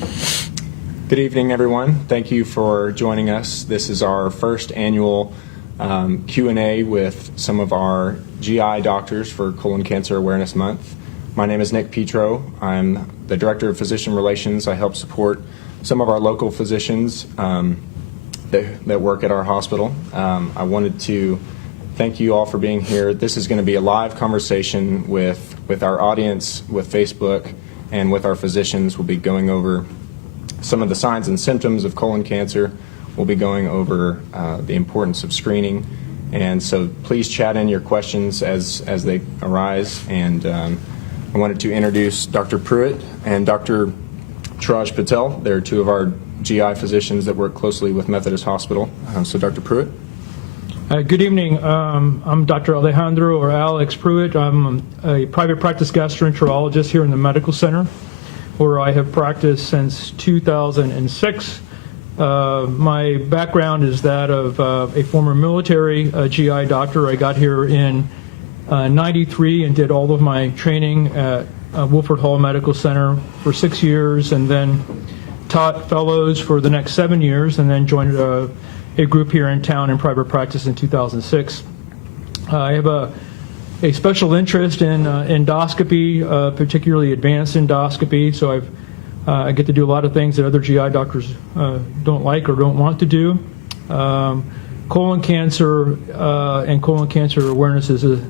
Good evening, everyone. Thank you for joining us. This is our first annual Q&A with some of our GI doctors for Colon Cancer Awareness Month. My name is Nick Petro. I'm the Director of Physician Relations. I help support some of our local physicians that work at our hospital. I wanted to thank you all for being here. This is going to be a live conversation with our audience, with Facebook, and with our physicians. We'll be going over some of the signs and symptoms of colon cancer. We'll be going over the importance of screening. And so please chat in your questions as they arise. And I wanted to introduce Dr. Pruitt and Dr. Chirag Patel. They're two of our GI physicians that work closely with Methodist Hospital. So Dr. Pruitt. Good evening. I'm Dr. Alejandro or Alex Pruitt. I'm a private practice gastroenterologist here in the medical center, where I have practiced since 2006. My background is that of a former military GI doctor. I got here in '93 and did all of my training at Wilford Hall Medical Center for 6 years, and then taught fellows for the next 7 years, and then joined a group here in town in private practice in 2006. I have a special interest in endoscopy, particularly advanced endoscopy, so I get to do a lot of things that other GI doctors don't like or don't want to do. Colon cancer and colon cancer awareness is a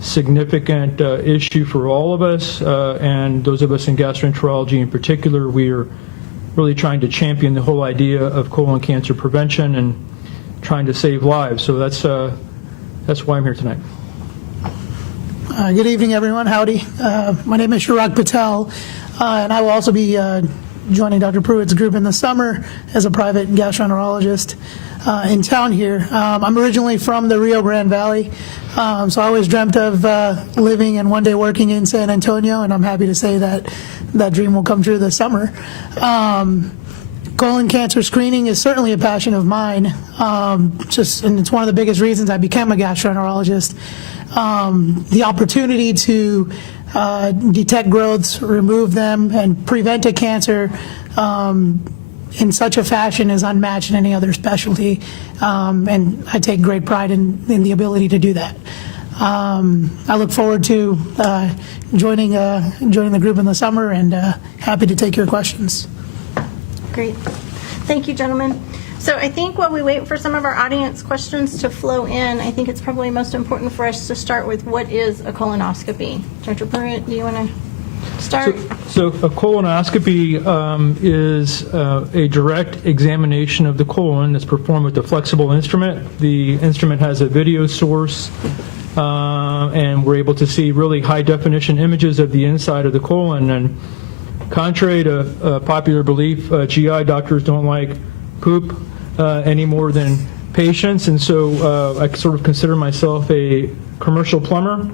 significant issue for all of us, and those of us in gastroenterology in particular. We are really trying to champion the whole idea of colon cancer prevention and trying to save lives. So that's why I'm here tonight. Good evening, everyone. Howdy. My name is Chirag Patel, and I will also be joining Dr. Pruitt's group in the summer as a private gastroenterologist in town here. I'm originally from the Rio Grande Valley, so I always dreamt of living and one day working in San Antonio, and I'm happy to say that that dream will come true this summer. Colon cancer screening is certainly a passion of mine, and it's one of the biggest reasons I became a gastroenterologist. The opportunity to detect growths, remove them, and prevent a cancer in such a fashion is unmatched in any other specialty, and I take great pride in the ability to do that. I look forward to joining the group in the summer, and happy to take your questions. Great. Thank you, gentlemen. So I think while we wait for some of our audience questions to flow in, I think it's probably most important for us to start with what is a colonoscopy. Dr. Pruitt, do you want to start? So a colonoscopy is a direct examination of the colon that's performed with a flexible instrument. The instrument has a video source, and we're able to see really high-definition images of the inside of the colon. And contrary to popular belief, GI doctors don't like poop any more than patients, and so I sort of consider myself a commercial plumber.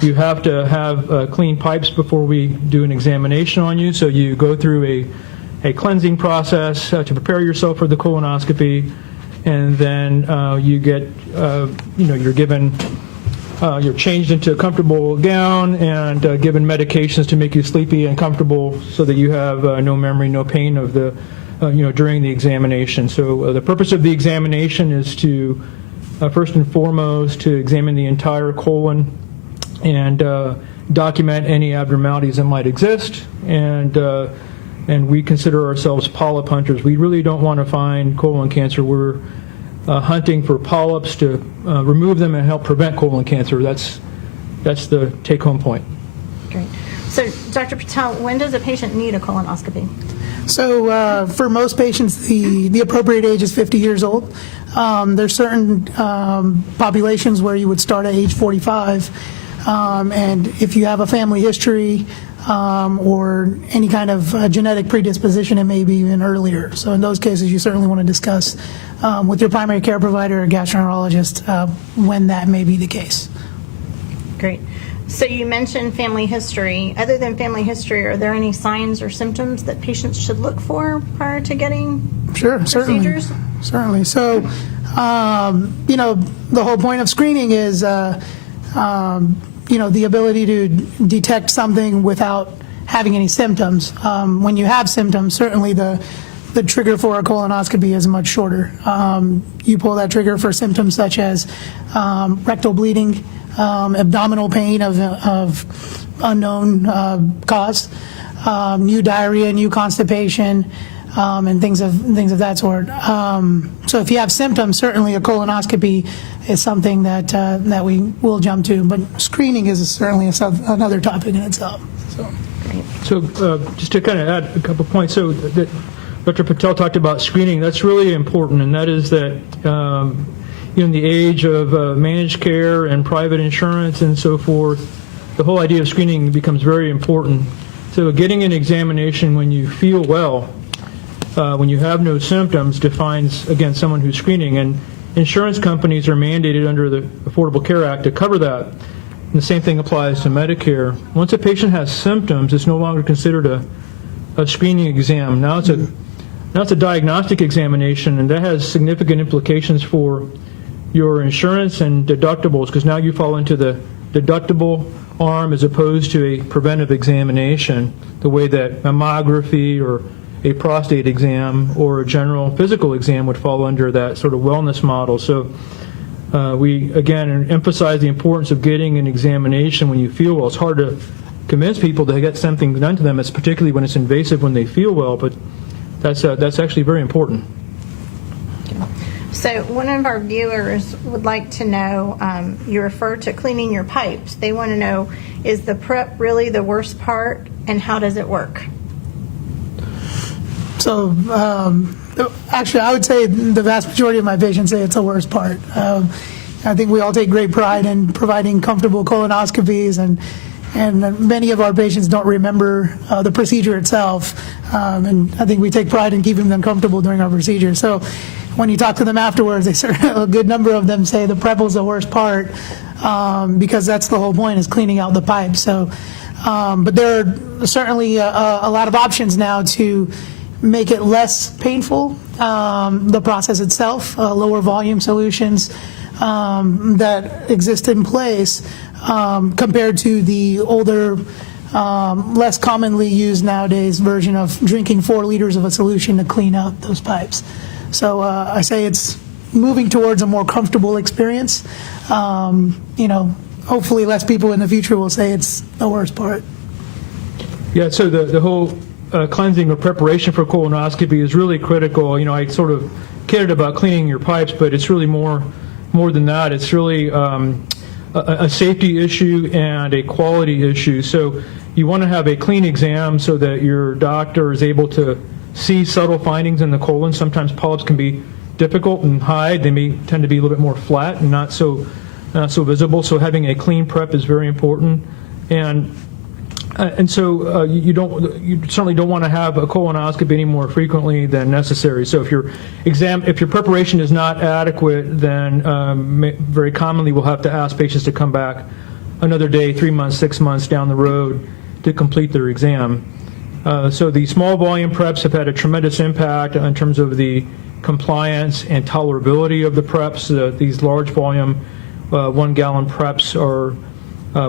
You have to have clean pipes before we do an examination on you, so you go through a cleansing process to prepare yourself for the colonoscopy, and then you get, you're changed into a comfortable gown and given medications to make you sleepy and comfortable so that you have no memory, no pain of the during the examination. So the purpose of the examination is to, first and foremost, to examine the entire colon and document any abnormalities that might exist. And we consider ourselves polyp hunters. We really don't want to find colon cancer. We're hunting for polyps to remove them and help prevent colon cancer. That's the take-home point. Great. So, Dr. Patel, when does a patient need a colonoscopy? So for most patients, the appropriate age is 50 years old. There's certain populations where you would start at age 45. And if you have a family history or any kind of genetic predisposition, it may be even earlier. So in those cases, you certainly want to discuss with your primary care provider or gastroenterologist when that may be the case. Great. So you mentioned family history. Other than family history, are there any signs or symptoms that patients should look for prior to getting procedures? Certainly. So, the whole point of screening is, the ability to detect something without having any symptoms. When you have symptoms, certainly the trigger for a colonoscopy is much shorter. You pull that trigger for symptoms such as rectal bleeding, abdominal pain of unknown cause, new diarrhea, new constipation, and things of that sort. So if you have symptoms, certainly a colonoscopy is something that we will jump to. But screening is certainly another topic in itself. So just to kind of add a couple points, so that Dr. Patel talked about screening. That's really important, and that is that in the age of managed care and private insurance and so forth, the whole idea of screening becomes very important. So getting an examination when you feel well, when you have no symptoms, defines, again, someone who's screening. And insurance companies are mandated under the Affordable Care Act to cover that. And the same thing applies to Medicare. Once a patient has symptoms, it's no longer considered a screening exam. Now it's a diagnostic examination, and that has significant implications for your insurance and deductibles, because now you fall into the deductible arm as opposed to a preventive examination, the way that mammography or a prostate exam or a general physical exam would fall under that sort of wellness model. So we, again, emphasize the importance of getting an examination when you feel well. It's hard to convince people to get something done to them, it's particularly when it's invasive when they feel well, but that's actually very important. So one of our viewers would like to know, you refer to cleaning your pipes. They want to know, is the prep really the worst part, and how does it work? So actually, I would say the vast majority of my patients say it's the worst part. I think we all take great pride in providing comfortable colonoscopies, and many of our patients don't remember the procedure itself, and I think we take pride in keeping them comfortable during our procedure. So when you talk to them afterwards, a good number of them say the prep was the worst part, because that's the whole point, is cleaning out the pipes. So, but there are certainly a lot of options now to make it less painful, the process itself, lower volume solutions that exist in place compared to the older, less commonly used nowadays version of drinking 4 liters of a solution to clean out those pipes. So I say it's moving towards a more comfortable experience. Hopefully less people in the future will say it's the worst part. Yeah, so the whole cleansing or preparation for colonoscopy is really critical. I sort of kidded about cleaning your pipes, but it's really more than that. It's really a safety issue and a quality issue. So you want to have a clean exam so that your doctor is able to see subtle findings in the colon. Sometimes polyps can be difficult and hide. They may tend to be a little bit more flat and not so visible. So having a clean prep is very important. And so you certainly don't want to have a colonoscopy any more frequently than necessary. So if your preparation is not adequate, then very commonly we'll have to ask patients to come back another day, 3 months, 6 months down the road to complete their exam. So the small volume preps have had a tremendous impact in terms of the compliance and tolerability of the preps. These large volume 1 gallon preps are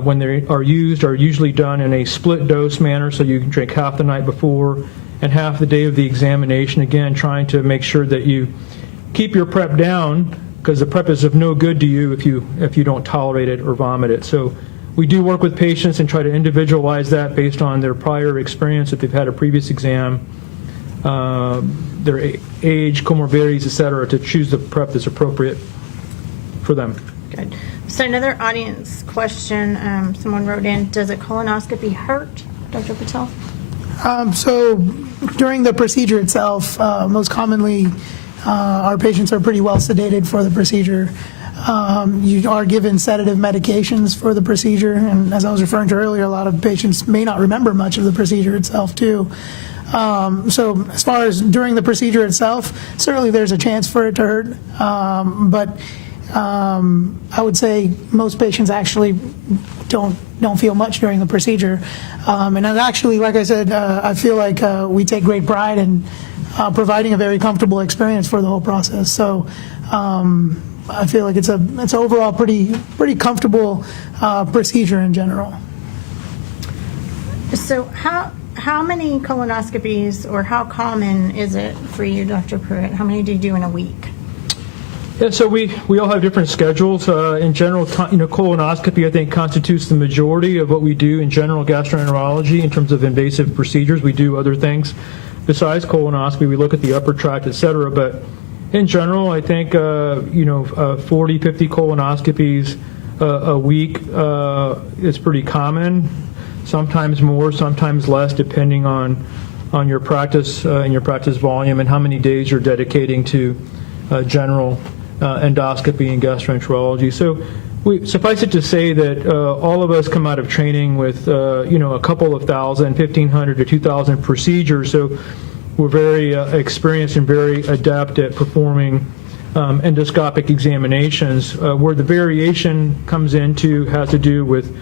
when they are used, are usually done in a split dose manner, so you can drink half the night before and half the day of the examination, again trying to make sure that you keep your prep down, because the prep is of no good to you if you don't tolerate it or vomit it. So we do work with patients and try to individualize that based on their prior experience, if they've had a previous exam, their age, comorbidities, et cetera, to choose the prep that's appropriate for them. Good. So another audience question, someone wrote in, does a colonoscopy hurt, Dr. Patel? So during the procedure itself, most commonly our patients are pretty well sedated for the procedure. You are given sedative medications for the procedure, and as I was referring to earlier, a lot of patients may not remember much of the procedure itself too. So as far as during the procedure itself, certainly there's a chance for it to hurt, but I would say most patients actually don't feel much during the procedure. And actually, like I said, I feel like we take great pride in providing a very comfortable experience for the whole process. So I feel like it's overall pretty comfortable procedure in general. So how many colonoscopies, or how common is it for you, Dr. Pruitt? How many do you do in a week? Yeah, so we all have different schedules. In general, colonoscopy, I think, constitutes the majority of what we do in general gastroenterology in terms of invasive procedures. We do other things besides colonoscopy. We look at the upper tract, et cetera. But in general, I think, 40, 50 colonoscopies a week is pretty common. Sometimes more, sometimes less, depending on your practice and your practice volume and how many days you're dedicating to general endoscopy and gastroenterology. So suffice it to say that all of us come out of training with a couple of thousand, 1,500 to 2,000 procedures. So we're very experienced and very adept at performing endoscopic examinations. Where the variation comes into has to do with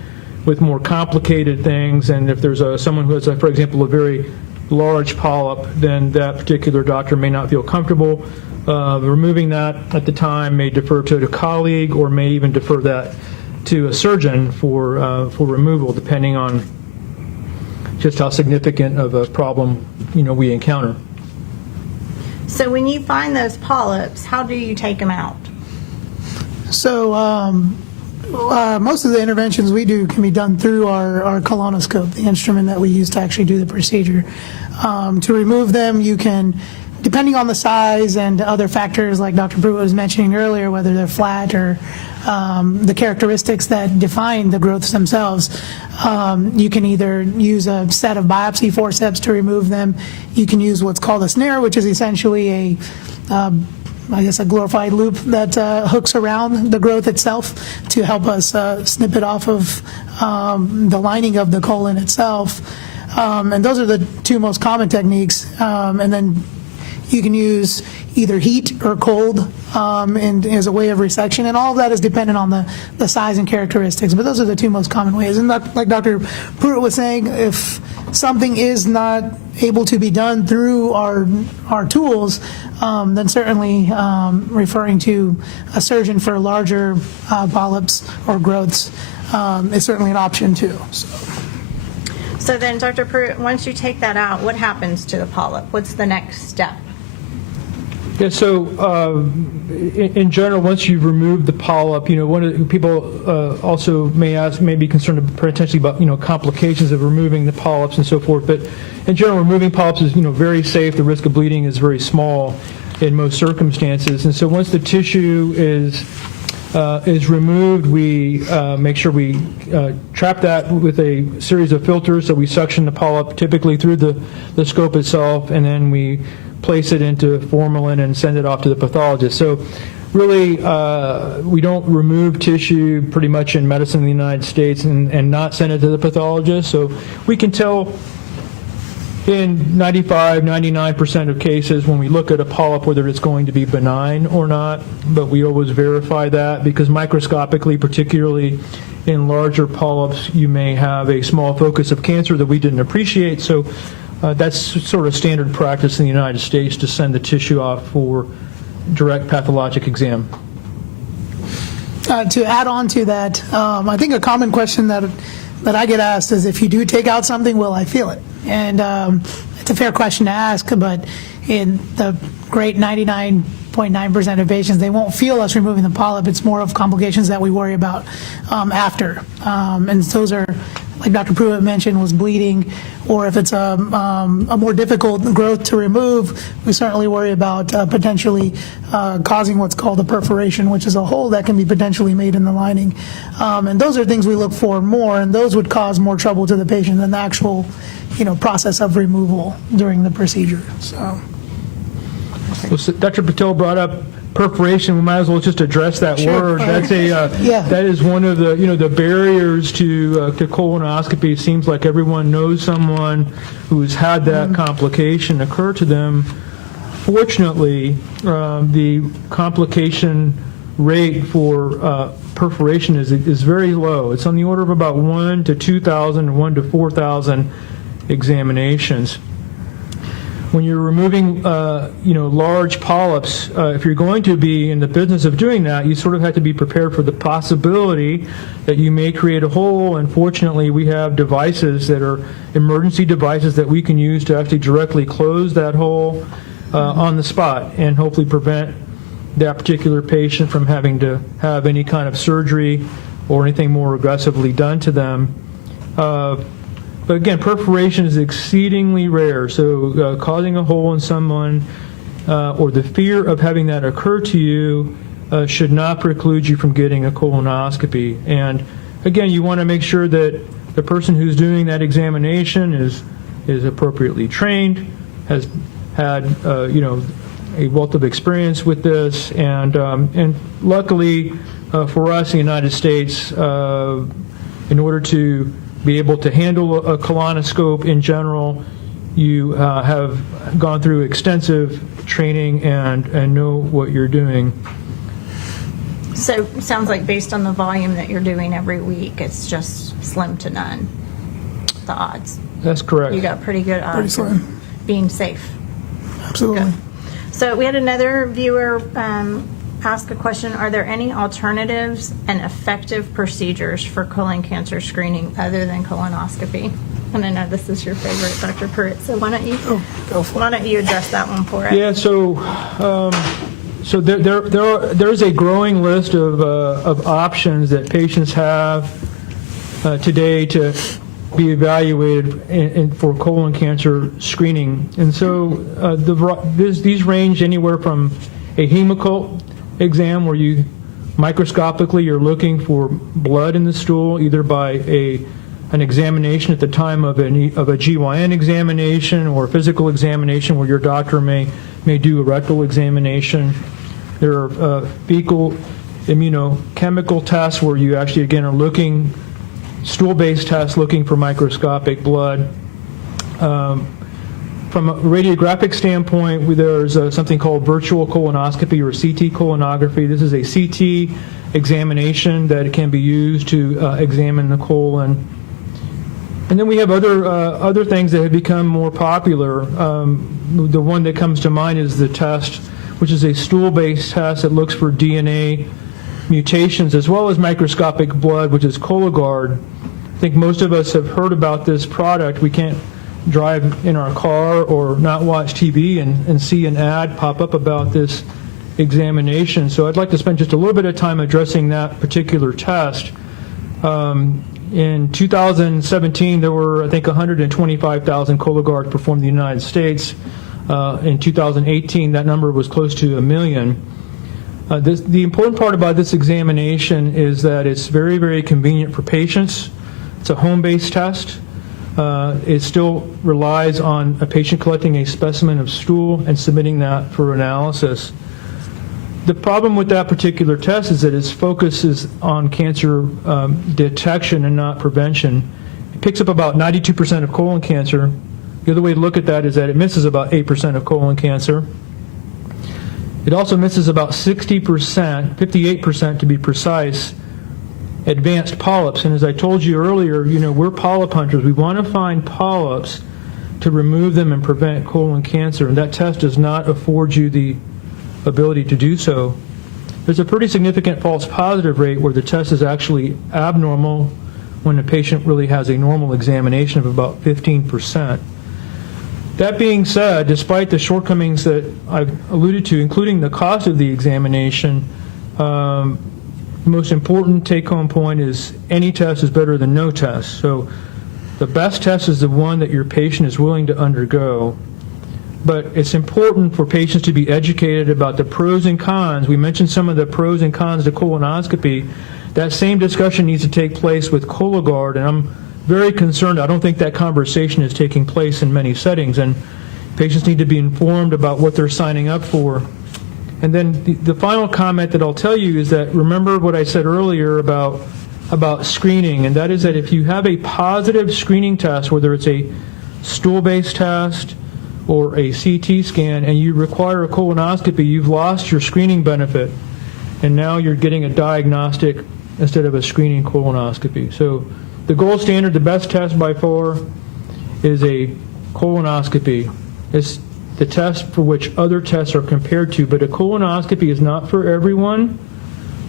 more complicated things, and if there's someone who has, for example, a very large polyp, then that particular doctor may not feel comfortable removing that at the time, may defer to a colleague, or may even defer that to a surgeon for removal, depending on just how significant of a problem we encounter. So when you find those polyps, how do you take them out? So most of the interventions we do can be done through our colonoscope, the instrument that we use to actually do the procedure. To remove them, you can, depending on the size and other factors like Dr. Pruitt was mentioning earlier, whether they're flat or the characteristics that define the growths themselves, you can either use a set of biopsy forceps to remove them. You can use what's called a snare, which is essentially a glorified loop that hooks around the growth itself to help us snip it off of the lining of the colon itself. And those are the two most common techniques. And then you can use either heat or cold as a way of resection, and all of that is dependent on the size and characteristics. But those are the two most common ways. And like Dr. Pruitt was saying, if something is not able to be done through our tools, then certainly referring to a surgeon for larger polyps or growths is certainly an option too. So then, Dr. Pruitt, once you take that out, what happens to the polyp? What's the next step? Yeah, so in general, once you've removed the polyp, one of the people also may be concerned potentially about complications of removing the polyps and so forth. But in general, removing polyps is very safe. The risk of bleeding is very small in most circumstances. And so once the tissue is removed, we make sure we trap that with a series of filters. So we suction the polyp typically through the scope itself, and then we place it into formalin and send it off to the pathologist. So really, we don't remove tissue pretty much in medicine in the United States and not send it to the pathologist. So we can tell in 95, 99% of cases when we look at a polyp whether it's going to be benign or not, but we always verify that because microscopically, particularly in larger polyps, you may have a small focus of cancer that we didn't appreciate. So that's sort of standard practice in the United States to send the tissue off for direct pathologic exam. To add on to that, I think a common question that I get asked is, if you do take out something, will I feel it? And it's a fair question to ask, but in the great 99.9% of patients, they won't feel us removing the polyp. It's more of complications that we worry about after. And those are, like Dr. Pruitt mentioned, was bleeding, or if it's a more difficult growth to remove, we certainly worry about potentially causing what's called a perforation, which is a hole that can be potentially made in the lining. And those are things we look for more, and those would cause more trouble to the patient than the actual process of removal during the procedure. So Dr. Patel brought up perforation. We might as well just address that word. That's that is one of the the barriers to colonoscopy. It seems like everyone knows someone who's had that complication occur to them. Fortunately, the complication rate for perforation is very low. It's on the order of about 1 to 2,000, 1 to 4,000 examinations. when you're removing, large polyps, if you're going to be in the business of doing that, you sort of have to be prepared for the possibility that you may create a hole. And fortunately, we have devices that are emergency devices that we can use to actually directly close that hole on the spot and hopefully prevent that particular patient from having to have any kind of surgery or anything more aggressively done to them. But again, perforation is exceedingly rare, so causing a hole in someone or the fear of having that occur to you should not preclude you from getting a colonoscopy. And again, you want to make sure that the person who's doing that examination is appropriately trained, has had a wealth of experience with this, and luckily for us in the United States, in order to be able to handle a colonoscope in general, you have gone through extensive training and know what you're doing. So sounds like based on the volume that you're doing every week, it's just slim to none, the odds. That's correct. You got pretty good odds Pretty of slim. being safe. Absolutely. Good. So we had another viewer ask a question: are there any alternatives and effective procedures for colon cancer screening other than colonoscopy? And I know this is your favorite, Dr. Pruitt, so why don't you address that one for us? Yeah, so there's a growing list of options that patients have today to be evaluated for colon cancer screening. And so these range anywhere from a hemocult exam, where you microscopically you're looking for blood in the stool, either by an examination at the time of a GYN examination or a physical examination where your doctor may do a rectal examination. There are fecal immunochemical tests where you actually, again, are looking, stool-based tests looking for microscopic blood. From a radiographic standpoint, there's something called virtual colonoscopy or CT colonography. This is a CT examination that can be used to examine the colon. And then we have other things that have become more popular. The one that comes to mind is the test, which is a stool-based test that looks for DNA mutations as well as microscopic blood, which is Cologuard. I think most of us have heard about this product. We can't drive in our car or not watch TV and see an ad pop up about this examination. So I'd like to spend just a little bit of time addressing that particular test. In 2017, there were, I think, 125,000 Cologuard performed in the United States. In 2018, that number was close to 1 million. The important part about this examination is that it's very, very convenient for patients. It's a home-based test. It still relies on a patient collecting a specimen of stool and submitting that for analysis. The problem with that particular test is that its focus is on cancer detection and not prevention. It picks up about 92% of colon cancer. The other way to look at that is that it misses about 8% of colon cancer. It also misses about 60%, 58% to be precise, advanced polyps. And as I told you earlier, we're polyp hunters. We want to find polyps to remove them and prevent colon cancer, and that test does not afford you the ability to do so. There's a pretty significant false positive rate where the test is actually abnormal when the patient really has a normal examination of about 15%. That being said, despite the shortcomings that I've alluded to, including the cost of the examination, the most important take-home point is any test is better than no test. So the best test is the one that your patient is willing to undergo. But it's important for patients to be educated about the pros and cons. We mentioned some of the pros and cons to colonoscopy. That same discussion needs to take place with Cologuard, and I'm very concerned. I don't think that conversation is taking place in many settings, and patients need to be informed about what they're signing up for. And then the final comment that I'll tell you is that remember what I said earlier about screening, and that is that if you have a positive screening test, whether it's a stool-based test or a CT scan, and you require a colonoscopy, you've lost your screening benefit, and now you're getting a diagnostic instead of a screening colonoscopy. So the gold standard, the best test by far, is a colonoscopy. It's the test for which other tests are compared to, but a colonoscopy is not for everyone,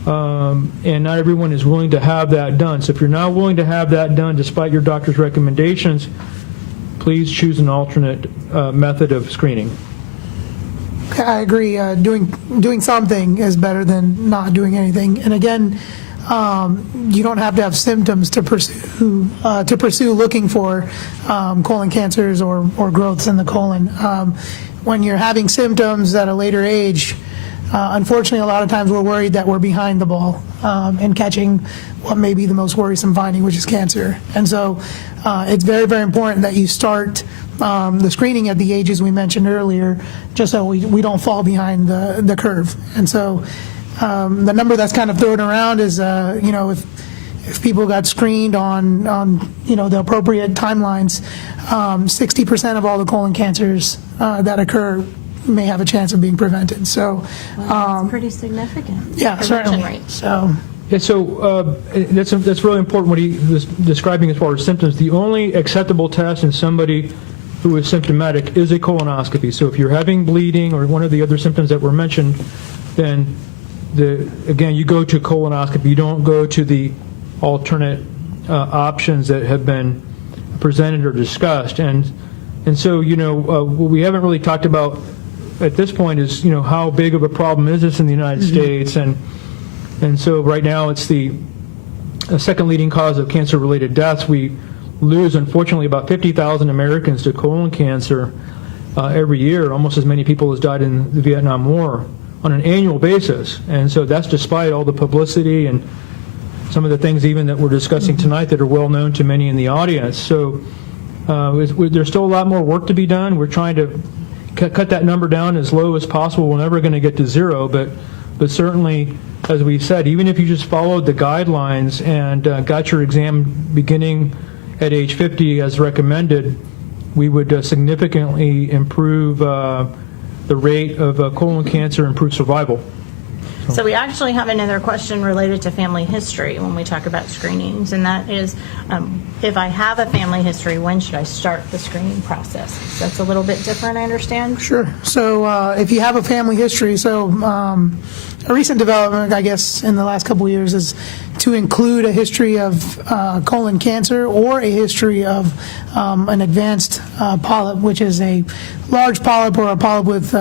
and not everyone is willing to have that done. So if you're not willing to have that done despite your doctor's recommendations, please choose an alternate method of screening. I agree. Doing something is better than not doing anything. And again, you don't have to have symptoms to pursue looking for colon cancers or growths in the colon. When you're having symptoms at a later age, unfortunately, a lot of times we're worried that we're behind the ball in catching what may be the most worrisome finding, which is cancer. And so it's very, very important that you start the screening at the ages we mentioned earlier, just so we don't fall behind the curve. And so the number that's kind of thrown around is, if people got screened on the appropriate timelines, 60% of all the colon cancers that occur may have a chance of being prevented. So That's pretty significant. yeah, prevention certainly. rate. So Yeah, so that's really important what he was describing as far as symptoms. The only acceptable test in somebody who is symptomatic is a colonoscopy. So if you're having bleeding or one of the other symptoms that were mentioned, then again, you go to colonoscopy. You don't go to the alternate options that have been presented or discussed. And so, what we haven't really talked about at this point is, how big of a problem is this in the United States? And so right now it's the second leading cause of cancer-related deaths. We lose, unfortunately, about 50,000 Americans to colon cancer every year, almost as many people as died in the Vietnam War on an annual basis. And so that's despite all the publicity and some of the things even that we're discussing tonight that are well known to many in the audience. So there's still a lot more work to be done. We're trying to cut that number down as low as possible. We're never going to get to zero, but certainly, as we said, even if you just followed the guidelines and got your exam beginning at age 50 as recommended, we would significantly improve the rate of colon cancer, improve survival. So we actually have another question related to family history when we talk about screenings, and that is, if I have a family history, when should I start the screening process? That's a little bit different, I understand. sure. So if you have a family history, a recent development, I guess, in the last couple of years is to include a history of colon cancer or a history of an advanced polyp, which is a large polyp or a polyp with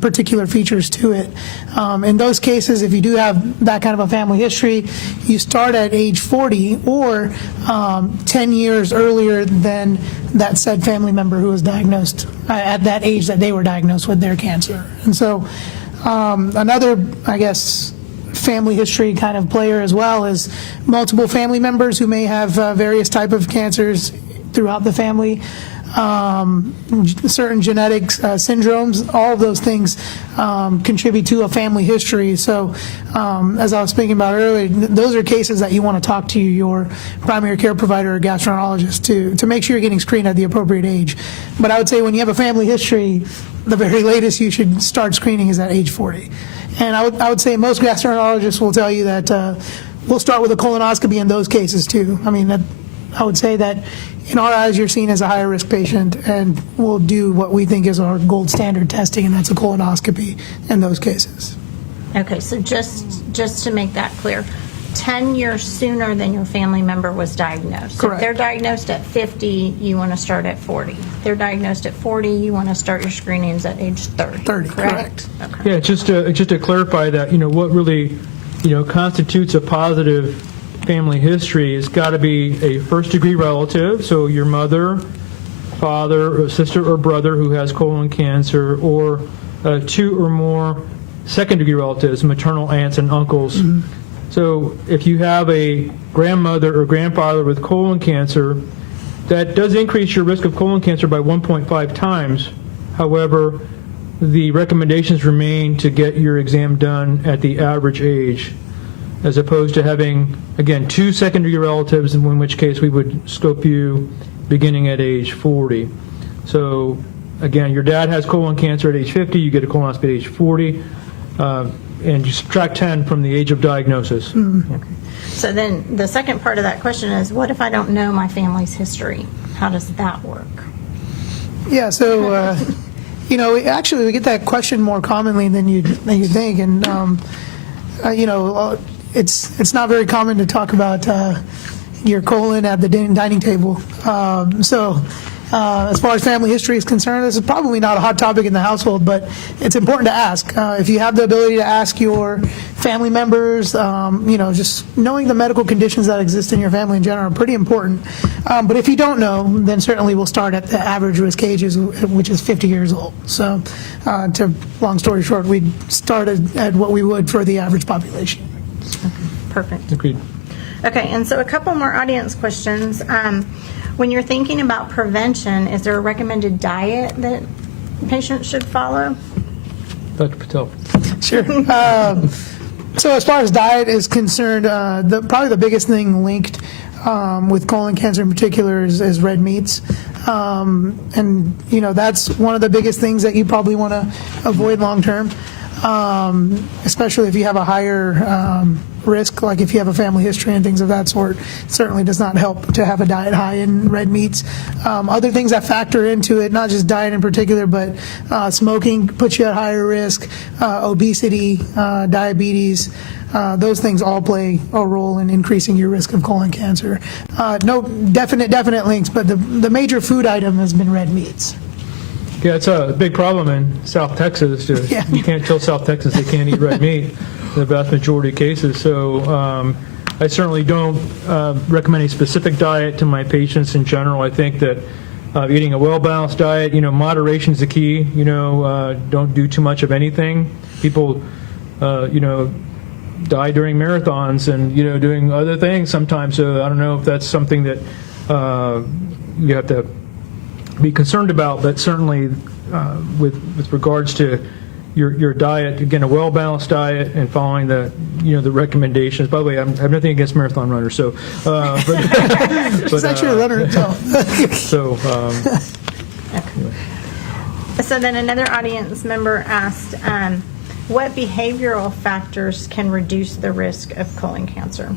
particular features to it. In those cases, if you do have that kind of a family history, you start at age 40 or 10 years earlier than that said family member who was diagnosed at that age that they were diagnosed with their cancer. And so another, I guess, family history kind of player as well is multiple family members who may have various type of cancers throughout the family, certain genetic syndromes. All of those things contribute to a family history. So as I was speaking about earlier, those are cases that you want to talk to your primary care provider or gastroenterologist to make sure you're getting screened at the appropriate age. But I would say when you have a family history, the very latest you should start screening is at age 40. And I would say most gastroenterologists will tell you that we'll start with a colonoscopy in those cases too. I mean, I would say that in our eyes you're seen as a higher risk patient, and we'll do what we think is our gold standard testing, and that's a colonoscopy in those cases. Okay, so just to make that clear, 10 years sooner than your family member was diagnosed. So if Correct. they're diagnosed at 50, you want to start at 40. If they're diagnosed at 40, you want to start your screenings at age 30. 30, correct. Okay. Yeah, just to clarify that, what really, constitutes a positive family history has got to be a first-degree relative, so your mother, father, or sister, or brother who has colon cancer, or 2 or more second-degree relatives, maternal aunts and uncles. Mm-hmm. So if you have a grandmother or grandfather with colon cancer, that does increase your risk of colon cancer by 1.5 times. However, the recommendations remain to get your exam done at the average age, as opposed to having, again, 2 second-degree relatives, in which case we would scope you beginning at age 40. So, again, your dad has colon cancer at age 50, you get a colonoscopy at age 40, and you subtract 10 from the age of diagnosis. Mm-hmm. Okay. So then the second part of that question is, what if I don't know my family's history? How does that work? Yeah, so Actually, we get that question more commonly than you think, and it's not very common to talk about your colon at the dining table. As far as family history is concerned, this is probably not a hot topic in the household, but it's important to ask. If you have the ability to ask your family members, just knowing the medical conditions that exist in your family in general are pretty important. But if you don't know, then certainly we'll start at the average risk ages, which is 50 years old. So, long story short, we started at what we would for the average population. Perfect. Agreed. Okay, and so a couple more audience questions. When you're thinking about prevention, is there a recommended diet that patients should follow? Dr. Patel. Sure. So as far as diet is concerned, probably the biggest thing linked with colon cancer in particular is red meats. And, that's one of the biggest things that you probably want to avoid long term, especially if you have a higher risk, like if you have a family history and things of that sort. It certainly does not help to have a diet high in red meats. Other things that factor into it, not just diet in particular, but smoking puts you at higher risk, obesity, diabetes. Those things all play a role in increasing your risk of colon cancer. No definite links, but the major food item has been red meats. Yeah, it's a big problem in South Texas. Yeah. You can't tell South Texas they can't eat red meat in the vast majority of cases. So I certainly don't recommend a specific diet to my patients in general. I think that eating a well-balanced diet, moderation is the key. Don't do too much of anything. People, die during marathons and, doing other things sometimes. So I don't know if that's something that you have to be concerned about, but certainly with regards to your diet, again, a well-balanced diet and following the recommendations. By the way, I have nothing against marathon runners, so It's actually a runner himself. so So then another audience member asked, what behavioral factors can reduce the risk of colon cancer?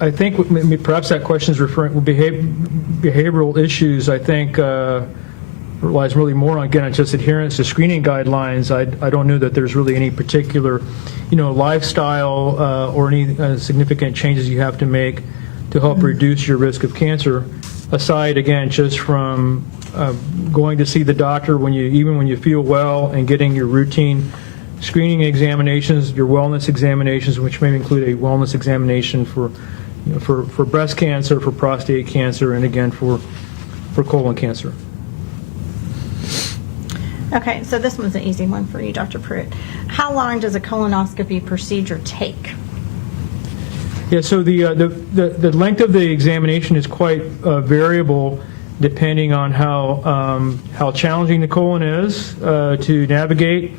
I think perhaps that question is referring to behavioral issues. I think relies really more on, again, just adherence to screening guidelines. I don't know that there's really any particular, lifestyle or any significant changes you have to make to help reduce your risk of cancer. Aside, again, just from going to see the doctor even when you feel well and getting your routine screening examinations, your wellness examinations, which may include a wellness examination for breast cancer, for prostate cancer, and again for colon cancer. Okay, so this one's an easy one for you, Dr. Pruitt. How long does a colonoscopy procedure take? Yeah, so the length of the examination is quite variable depending on how challenging the colon is to navigate.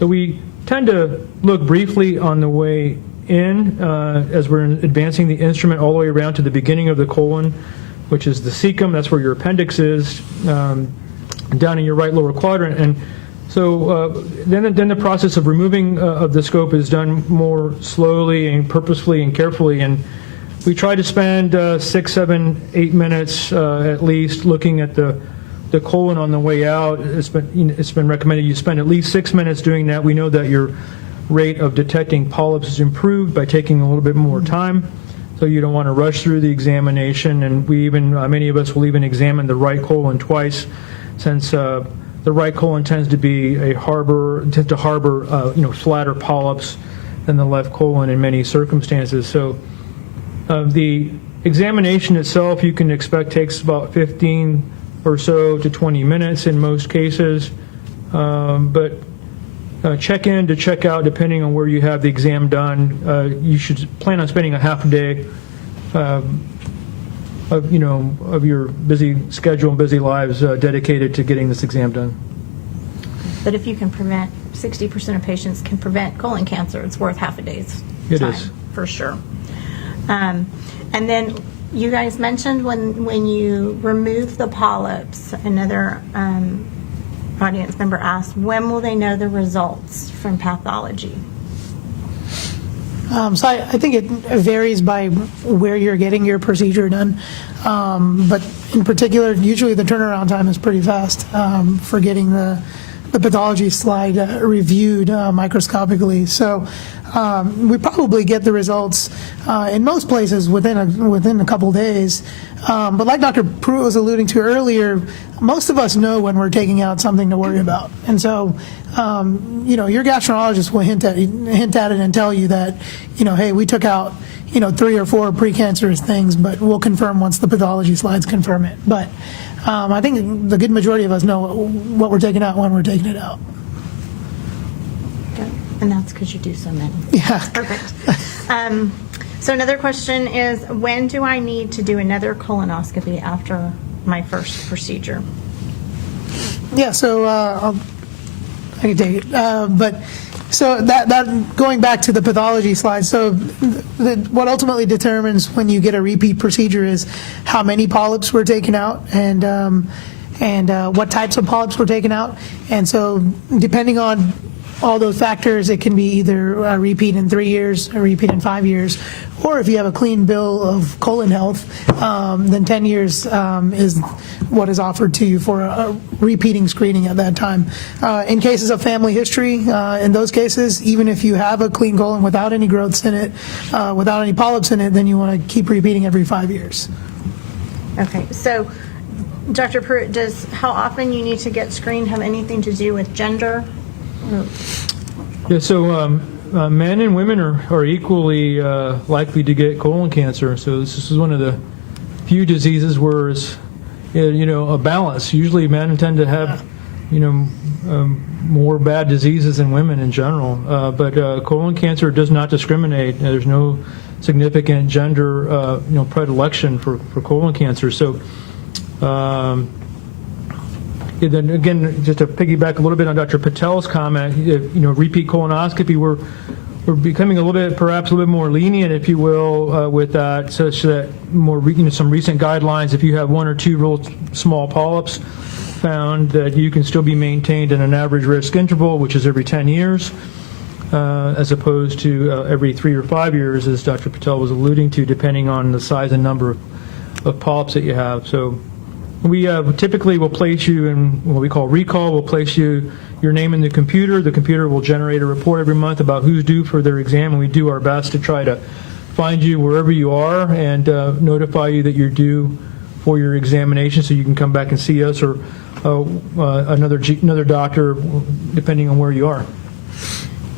So we tend to look briefly on the way in as we're advancing the instrument all the way around to the beginning of the colon, which is the cecum. That's where your appendix is, down in your right lower quadrant. And so then the process of removing of the scope is done more slowly and purposefully and carefully. And we try to spend 6, 7, 8 minutes at least looking at the colon on the way out. It's been recommended you spend at least 6 minutes doing that. We know that your rate of detecting polyps is improved by taking a little bit more time. So you don't want to rush through the examination. And many of us will even examine the right colon twice, since the right colon tends to harbor flatter polyps than the left colon in many circumstances. So the examination itself, you can expect, takes about 15 or so to 20 minutes in most cases. But check in to check out, depending on where you have the exam done. You should plan on spending a half a day of your busy schedule and busy lives dedicated to getting this exam done. But if you can prevent, 60% of patients can prevent colon cancer, it's worth half a day's time. It is. For sure. And then you guys mentioned when you remove the polyps, another audience member asked, when will they know the results from pathology? So I think it varies by where you're getting your procedure done. But in particular, usually the turnaround time is pretty fast for getting the pathology slide reviewed microscopically. So we probably get the results in most places within a couple days. But like Dr. Pruitt was alluding to earlier, most of us know when we're taking out something to worry about. And so, your gastroenterologist will hint at it and tell you that, hey, we took out, 3 or 4 precancerous things, but we'll confirm once the pathology slides confirm it. But I think the good majority of us know what we're taking out when we're taking it out. Good. And that's because you do so many. Yeah. Perfect. So another question is, when do I need to do another colonoscopy after my first procedure? Yeah, so I can take it. But so that going back to the pathology slide, so what ultimately determines when you get a repeat procedure is how many polyps were taken out and what types of polyps were taken out. And so depending on all those factors, it can be either a repeat in 3 years, a repeat in 5 years, or if you have a clean bill of colon health, then 10 years is what is offered to you for a repeating screening at that time. In cases of family history, in those cases, even if you have a clean colon without any growths in it, without any polyps in it, then you want to keep repeating every 5 years. Okay, so Dr. Pruitt, does how often you need to get screened have anything to do with gender? Yeah, so men and women are equally likely to get colon cancer. So this is one of the few diseases where it's, a balance. Usually men tend to have, more bad diseases than women in general. But colon cancer does not discriminate. There's no significant gender, predilection for colon cancer. So then again, just to piggyback a little bit on Dr. Patel's comment, repeat colonoscopy, we're becoming perhaps a little bit more lenient, if you will, with that, such that some recent guidelines, if you have 1 or 2 real small polyps found, that you can still be maintained in an average risk interval, which is every 10 years, as opposed to every 3 or 5 years, as Dr. Patel was alluding to, depending on the size and number of polyps that you have. So we typically will place you in what we call recall. We'll place your name in the computer. The computer will generate a report every month about who's due for their exam, and we do our best to try to find you wherever you are and notify you that you're due for your examination, so you can come back and see us or another doctor, depending on where you are.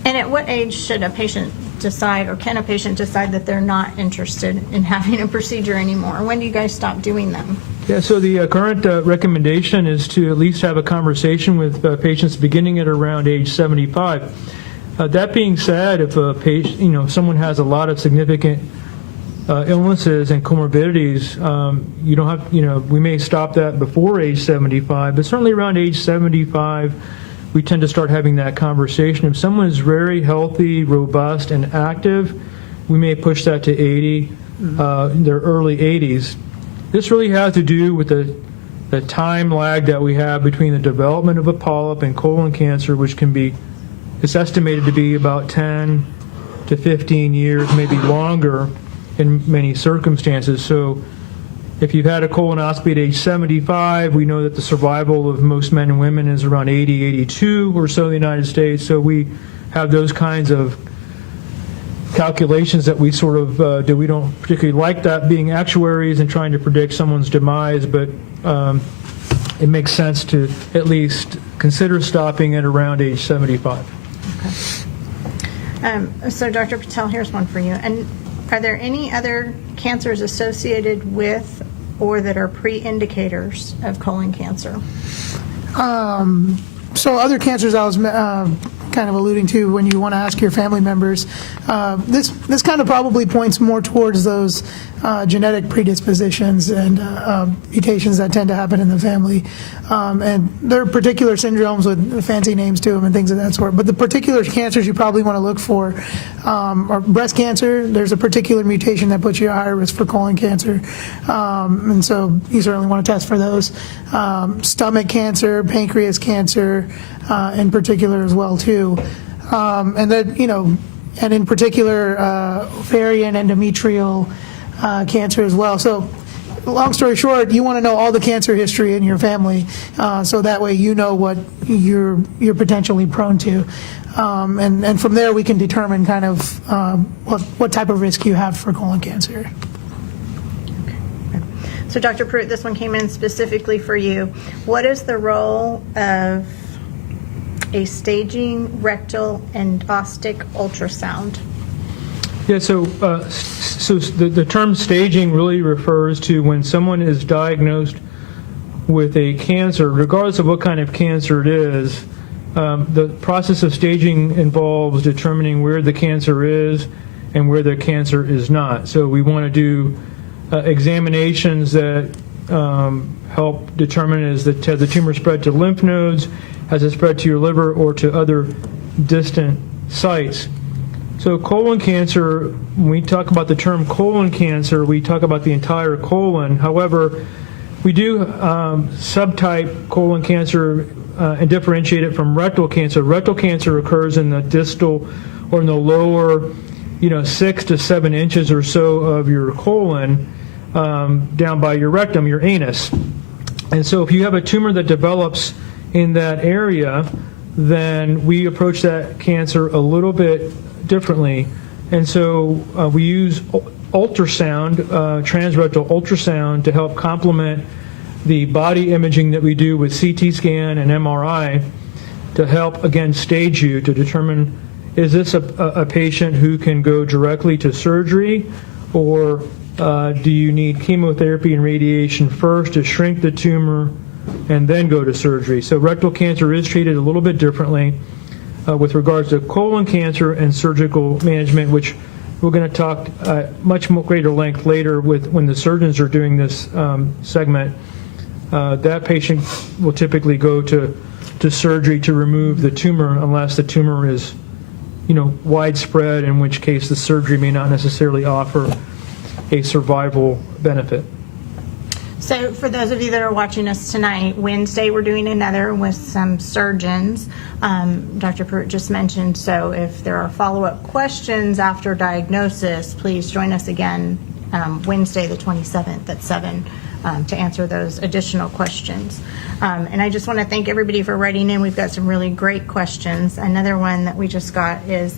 And at what age should a patient decide, or can a patient decide that they're not interested in having a procedure anymore? When do you guys stop doing them? Yeah, so the current recommendation is to at least have a conversation with patients beginning at around age 75. That being said, if a patient, someone has a lot of significant illnesses and comorbidities, you don't have, we may stop that before age 75, but certainly around age 75, we tend to start having that conversation. If someone is very healthy, robust, and active, we may push that to 80, their early 80s. This really has to do with the time lag that we have between the development of a polyp and colon cancer, which it's estimated to be about 10 to 15 years, maybe longer in many circumstances. So if you've had a colonoscopy at age 75, we know that the survival of most men and women is around 80, 82 or so in the United States. So we have those kinds of calculations that we sort of do. We don't particularly like that, being actuaries and trying to predict someone's demise, but it makes sense to at least consider stopping at around age 75. Okay. So Dr. Patel, here's one for you. And are there any other cancers associated with or that are pre-indicators of colon cancer? So other cancers I was kind of alluding to when you want to ask your family members, this kind of probably points more towards those genetic predispositions and mutations that tend to happen in the family. And there are particular syndromes with fancy names to them and things of that sort. But the particular cancers you probably want to look for are breast cancer. There's a particular mutation that puts you at higher risk for colon cancer. And so you certainly want to test for those. Stomach cancer, pancreas cancer in particular as well too. And then, and in particular ovarian, endometrial cancer as well. So long story short, you want to know all the cancer history in your family, so that way you know what you're potentially prone to. And from there we can determine kind of what type of risk you have for colon cancer. So Dr. Pruitt, this one came in specifically for you. What is the role of a staging rectal endoscopic ultrasound? Yeah, so the term staging really refers to when someone is diagnosed with a cancer, regardless of what kind of cancer it is. The process of staging involves determining where the cancer is and where the cancer is not. So we want to do examinations that help determine has the tumor spread to lymph nodes, has it spread to your liver or to other distant sites. So colon cancer, when we talk about the term colon cancer, we talk about the entire colon. However, we do subtype colon cancer and differentiate it from rectal cancer. Rectal cancer occurs in the distal or in the lower, 6 to 7 inches or so of your colon, down by your rectum, your anus. And so if you have a tumor that develops in that area, then we approach that cancer a little bit differently. And so we use ultrasound, transrectal ultrasound, to help complement the body imaging that we do with CT scan and MRI to help, again, stage you to determine, is this a patient who can go directly to surgery, or do you need chemotherapy and radiation first to shrink the tumor and then go to surgery? So rectal cancer is treated a little bit differently with regards to colon cancer and surgical management, which we're going to talk much more greater length later when the surgeons are doing this segment. That patient will typically go to surgery to remove the tumor unless the tumor is, widespread, in which case the surgery may not necessarily offer a survival benefit. So for those of you that are watching us tonight, Wednesday we're doing another with some surgeons. Dr. Pruitt just mentioned, so if there are follow-up questions after diagnosis, please join us again Wednesday the 27th at 7 to answer those additional questions. And I just want to thank everybody for writing in. We've got some really great questions. Another one that we just got is,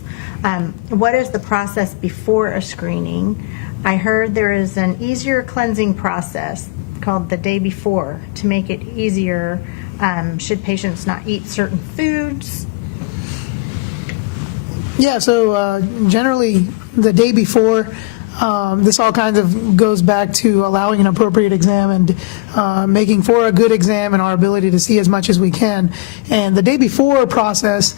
what is the process before a screening? I heard there is an easier cleansing process called the day before to make it easier. Should patients not eat certain foods? Yeah, so generally the day before, this all kind of goes back to allowing an appropriate exam and making for a good exam and our ability to see as much as we can. And the day before process,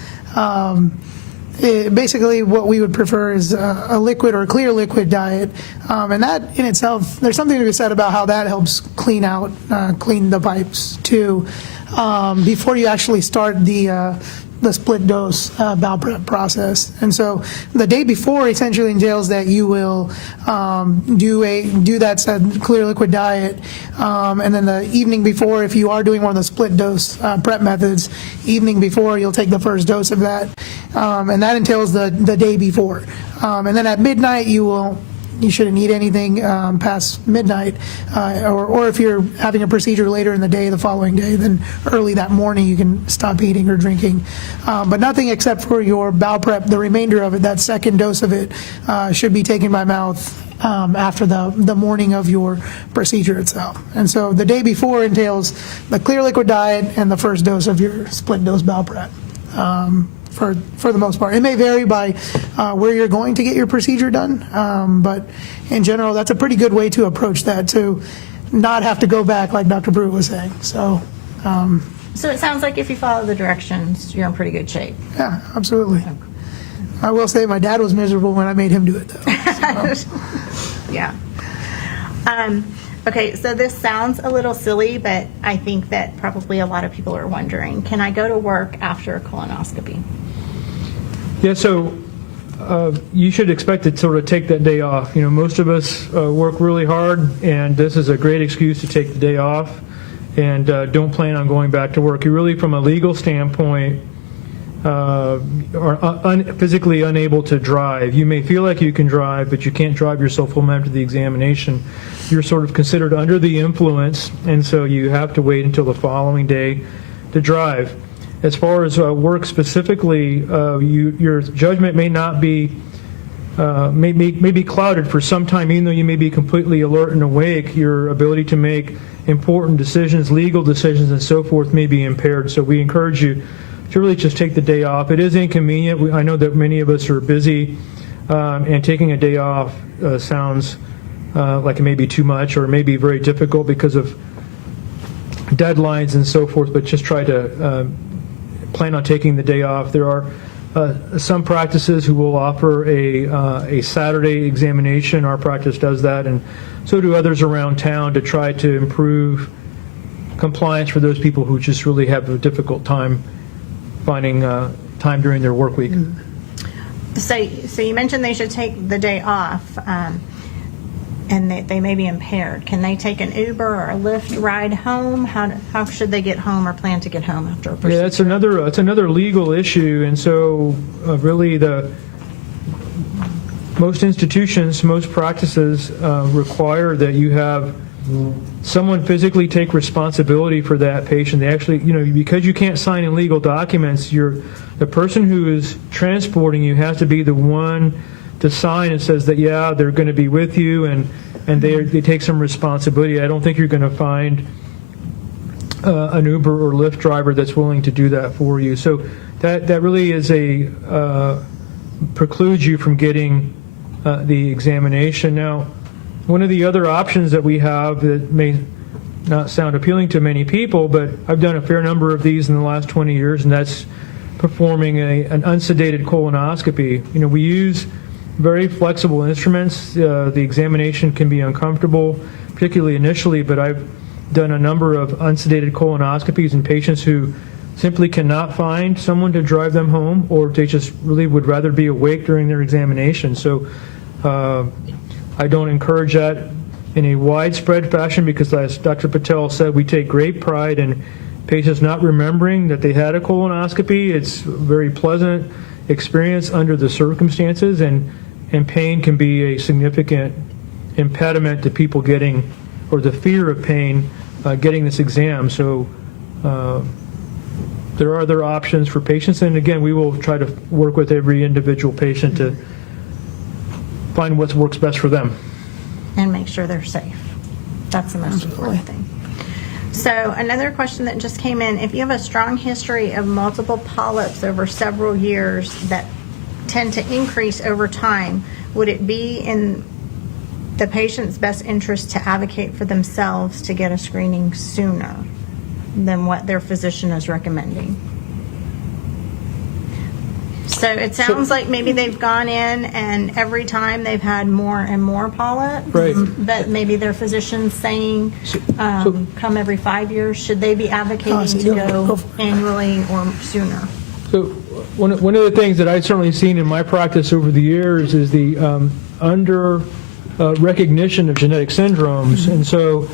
basically what we would prefer is a liquid or a clear liquid diet, and that in itself, there's something to be said about how that helps clean the pipes too, before you actually start the split dose bowel prep process. And so the day before essentially entails that you will do that said clear liquid diet, and then the evening before, if you are doing one of the split dose prep methods, evening before you'll take the first dose of that, and that entails the day before. And then at midnight you shouldn't eat anything past midnight, or if you're having a procedure later in the day, the following day, then early that morning you can stop eating or drinking. But nothing except for your bowel prep, the remainder of it, that second dose of it, should be taken by mouth after the morning of your procedure itself. And so the day before entails the clear liquid diet and the first dose of your split dose bowel prep. For the most part. It may vary by where you're going to get your procedure done, but in general, that's a pretty good way to approach that, to not have to go back like Dr. Pruitt was saying. So it sounds like if you follow the directions, you're in pretty good shape. yeah, absolutely. I will say my dad was miserable when I made him do it, though. So. Yeah. Okay, so this sounds a little silly, but I think that probably a lot of people are wondering, can I go to work after a colonoscopy? Yeah, so you should expect to sort of take that day off. Most of us work really hard, and this is a great excuse to take the day off and don't plan on going back to work. You really, from a legal standpoint, are physically unable to drive. You may feel like you can drive, but you can't drive yourself home after the examination. You're sort of considered under the influence, and so you have to wait until the following day to drive. As far as work specifically, your judgment may not be may be clouded for some time, even though you may be completely alert and awake. Your ability to make important decisions, legal decisions, and so forth may be impaired. So we encourage you to really just take the day off. It is inconvenient. I know that many of us are busy, and taking a day off sounds like it may be too much or may be very difficult because of deadlines and so forth, but just try to plan on taking the day off. There are some practices who will offer a Saturday examination. Our practice does that, and so do others around town, to try to improve compliance for those people who just really have a difficult time finding time during their work week. So you mentioned they should take the day off, and they may be impaired. Can they take an Uber or a Lyft ride home? How should they get home or plan to get home after a procedure? Yeah, that's another legal issue, and so really most institutions, most practices require that you have someone physically take responsibility for that patient. They actually, because you can't sign in legal documents, the person who is transporting you has to be the one to sign and says that, yeah, they're going to be with you, and they take some responsibility. I don't think you're going to find an Uber or Lyft driver that's willing to do that for you. So that really is precludes you from getting the examination. Now, one of the other options that we have that may not sound appealing to many people, but I've done a fair number of these in the last 20 years, and that's performing an unsedated colonoscopy. We use very flexible instruments. The examination can be uncomfortable, particularly initially, but I've done a number of unsedated colonoscopies in patients who simply cannot find someone to drive them home, or they just really would rather be awake during their examination. So I don't encourage that in a widespread fashion, because as Dr. Patel said, we take great pride in patients not remembering that they had a colonoscopy. It's a very pleasant experience under the circumstances, and pain can be a significant impediment to people getting, or the fear of pain, getting this exam. So there are other options for patients, and again, we will try to work with every individual patient to find what works best for them. And make sure they're safe. That's the most important thing. So another question that just came in: if you have a strong history of multiple polyps over several years that tend to increase over time, would it be in the patient's best interest to advocate for themselves to get a screening sooner than what their physician is recommending? So it sounds like maybe they've gone in and every time they've had more and more polyps, right, but maybe their physician's saying come every 5 years. Should they be advocating to go annually or sooner? So one of the things that I've certainly seen in my practice over the years is the under recognition of genetic syndromes. And so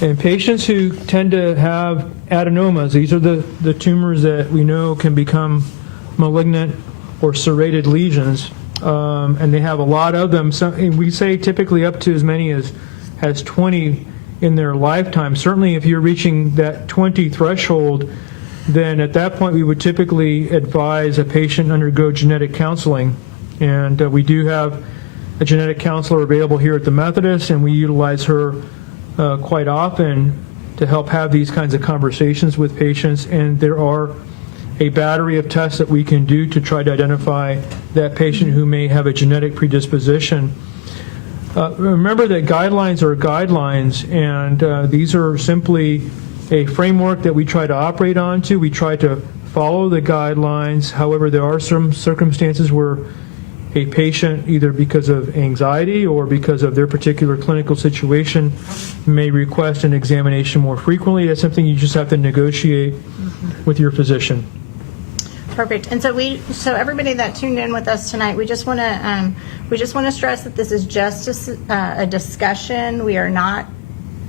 in patients who tend to have adenomas, these are the tumors that we know can become malignant or serrated lesions, and they have a lot of them. So we say typically up to as many as 20 in their lifetime. Certainly if you're reaching that 20 threshold, then at that point we would typically advise a patient undergo genetic counseling. And we do have a genetic counselor available here at the Methodist, and we utilize her quite often to help have these kinds of conversations with patients. And there are a battery of tests that we can do to try to identify that patient who may have a genetic predisposition. Remember that guidelines are guidelines, and these are simply a framework that we try to operate onto. We try to follow the guidelines. However, there are some circumstances where a patient, either because of anxiety or because of their particular clinical situation, may request an examination more frequently. That's something you just have to negotiate with your physician. Perfect. And so everybody that tuned in with us tonight, we just want to stress that this is just a discussion. We are not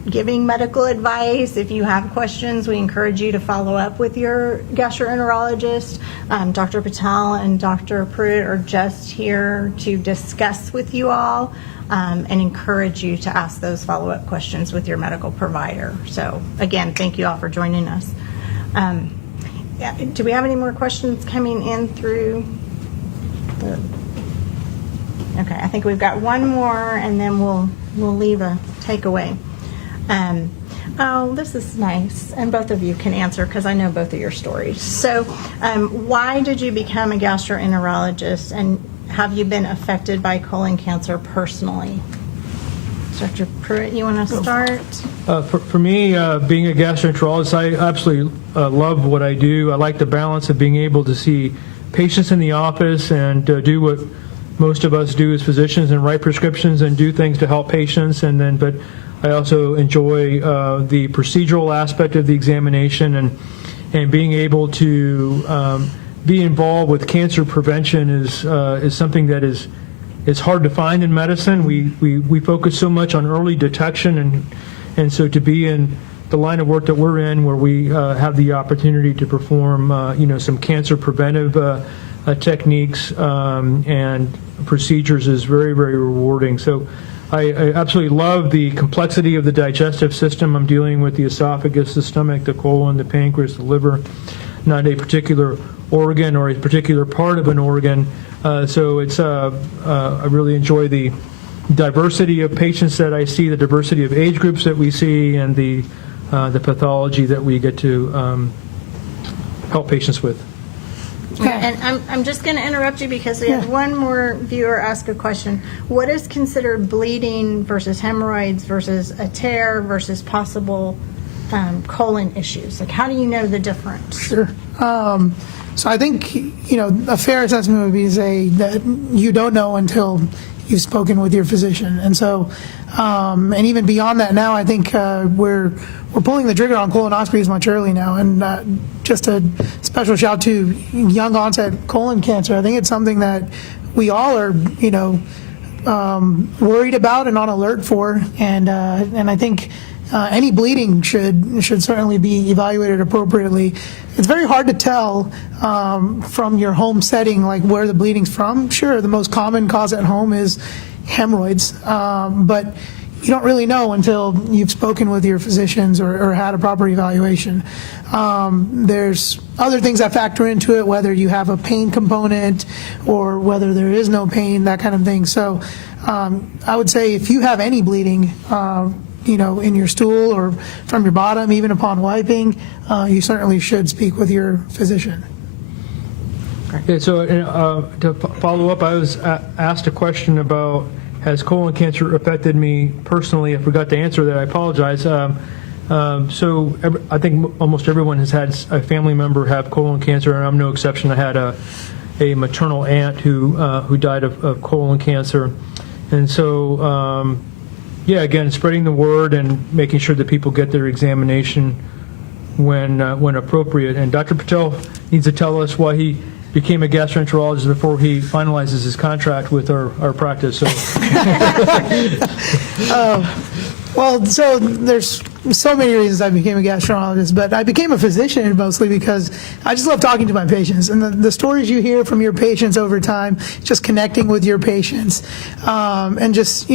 giving medical advice. If you have questions, we encourage you to follow up with your gastroenterologist. Dr. Patel and Dr. Pruitt are just here to discuss with you all and encourage you to ask those follow-up questions with your medical provider. So again, thank you all for joining us. Do we have any more questions coming in through the... Okay, I think we've got one more, and then we'll leave a takeaway. Oh, this is nice, and both of you can answer because I know both of your stories. So, why did you become a gastroenterologist, and have you been affected by colon cancer personally? Dr. Pruitt, you want to start? For me, being a gastroenterologist, I absolutely love what I do. I like the balance of being able to see patients in the office and do what most of us do as physicians and write prescriptions and do things to help patients. But I also enjoy the procedural aspect of the examination and being able to be involved with cancer prevention is something that is hard to find in medicine. We focus so much on early detection, and so to be in the line of work that we're in, where we have the opportunity to perform some cancer preventive techniques and procedures is very, very rewarding. So I absolutely love the complexity of the digestive system. I'm dealing with the esophagus, the stomach, the colon, the pancreas, the liver, not a particular organ or a particular part of an organ. So it's I really enjoy the diversity of patients that I see, the diversity of age groups that we see, and the pathology that we get to help patients with. And I'm just going to interrupt you because we have one more viewer ask a question. What is considered bleeding versus hemorrhoids versus a tear versus possible colon issues? Like, how do you know the difference? Sure. So I think, a fair assessment would be to say that you don't know until you've spoken with your physician. And so, and even beyond that now, I think we're pulling the trigger on colonoscopies much early now. And just a special shout to young onset colon cancer. I think it's something that we all are, worried about and on alert for. And I think any bleeding should certainly be evaluated appropriately. It's very hard to tell from your home setting, like where the bleeding's from. Sure, the most common cause at home is hemorrhoids, but you don't really know until you've spoken with your physicians or had a proper evaluation. There's other things that factor into it, whether you have a pain component or whether there is no pain, that kind of thing. So I would say if you have any bleeding, in your stool or from your bottom, even upon wiping, you certainly should speak with your physician. Yeah, so to follow up, I was asked a question about, has colon cancer affected me personally? I forgot to answer that. I apologize. So I think almost everyone has had a family member have colon cancer, and I'm no exception. I had a maternal aunt who died of colon cancer. And so, again, spreading the word and making sure that people get their examination when appropriate. And Dr. Patel needs to tell us why he became a gastroenterologist before he finalizes his contract with our practice. So. Well, so there's so many reasons I became a gastroenterologist, but I became a physician mostly because I just love talking to my patients. And the stories you hear from your patients over time, just connecting with your patients, and just,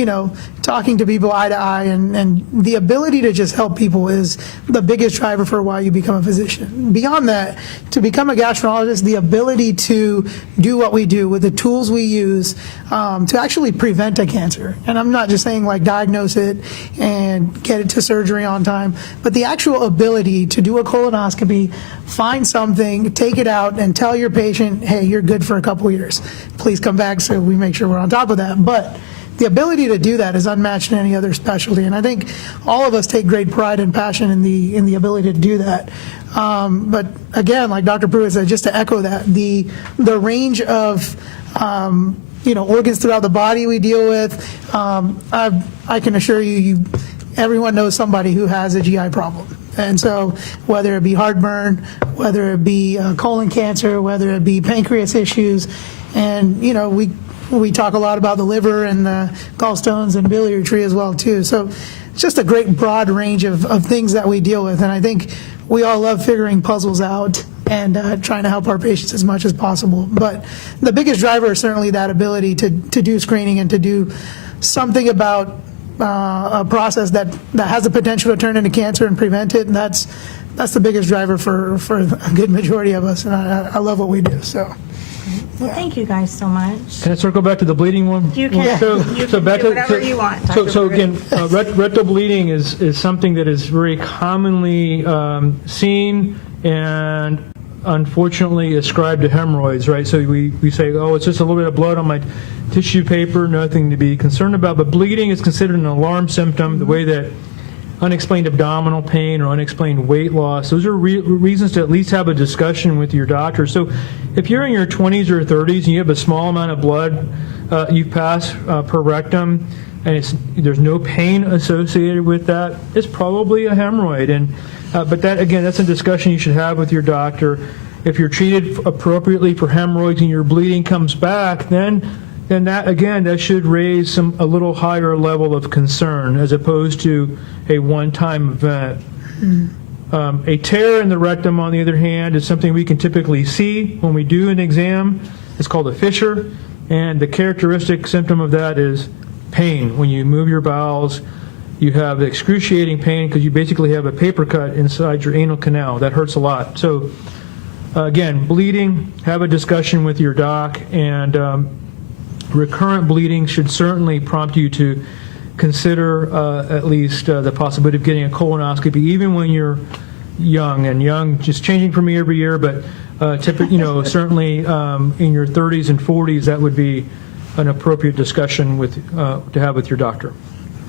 talking to people eye to eye, and the ability to just help people is the biggest driver for why you become a physician. Beyond that, to become a gastroenterologist, the ability to do what we do with the tools we use to actually prevent a cancer. And I'm not just saying like diagnose it and get it to surgery on time, but the actual ability to do a colonoscopy, find something, take it out, and tell your patient, hey, you're good for a couple years. Please come back so we make sure we're on top of that. But the ability to do that is unmatched in any other specialty, and I think all of us take great pride and passion in the ability to do that. But again, like Dr. Pruitt said, just to echo that, the range of organs throughout the body we deal with, I can assure you, everyone knows somebody who has a GI problem. And so whether it be heartburn, whether it be colon cancer, whether it be pancreas issues, and we talk a lot about the liver and the gallstones and biliary tree as well too. So just a great broad range of things that we deal with. And I think we all love figuring puzzles out and trying to help our patients as much as possible. But the biggest driver is certainly that ability to do screening and to do something about a process that has the potential to turn into cancer and prevent it. And that's the biggest driver for a good majority of us. And I love what we do. So. Well, thank you guys so much. Can I circle back to the bleeding one? You can. You can do whatever you want, Dr. So Pruitt. again, rectal bleeding is something that is very commonly seen and unfortunately ascribed to hemorrhoids, right? So we say, oh, it's just a little bit of blood on my tissue paper, nothing to be concerned about. But bleeding is considered an alarm symptom, the way that unexplained abdominal pain or unexplained weight loss, those are reasons to at least have a discussion with your doctor. So if you're in your 20s or 30s and you have a small amount of blood you pass per rectum and there's no pain associated with that, it's probably a hemorrhoid. And but that, again, that's a discussion you should have with your doctor. If you're treated appropriately for hemorrhoids and your bleeding comes back, then that, again, that should raise a little higher level of concern as opposed to a one-time event. A tear in the rectum, on the other hand, is something we can typically see when we do an exam. It's called a fissure, and the characteristic symptom of that is pain. When you move your bowels, you have excruciating pain because you basically have a paper cut inside your anal canal. That hurts a lot. So, again, bleeding, have a discussion with your doc, and recurrent bleeding should certainly prompt you to consider at least the possibility of getting a colonoscopy, even when you're young. And young, just changing from year to year, but certainly in your 30s and 40s, that would be an appropriate discussion to have with your doctor.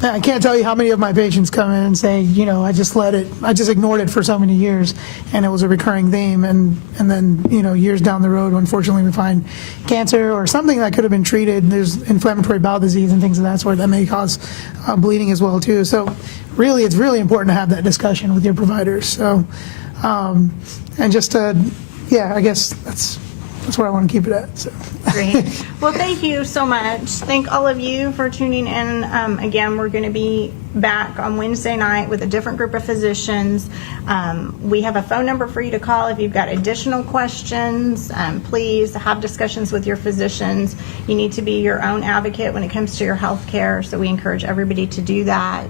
I can't tell you how many of my patients come in and say, I just ignored it for so many years, and it was a recurring theme, and then, years down the road, unfortunately, we find cancer or something that could have been treated. There's inflammatory bowel disease and things of that sort that may cause bleeding as well, too. So really, it's really important to have that discussion with your providers. So, and just I guess that's where I want to keep it at. So. Great. Well, thank you so much. Thank all of you for tuning in. Again, we're going to be back on Wednesday night with a different group of physicians. We have a phone number for you to call if you've got additional questions. Please have discussions with your physicians. You need to be your own advocate when it comes to your health care, so we encourage everybody to do that.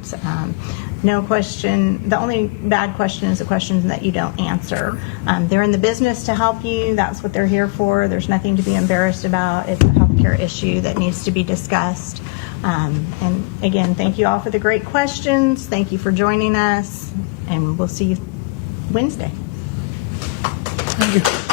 No question. The only bad question is the questions that you don't answer. They're in the business to help you. That's what they're here for. There's nothing to be embarrassed about. It's a healthcare issue that needs to be discussed. And again, thank you all for the great questions. Thank you for joining us, and we'll see you Wednesday. Thank you.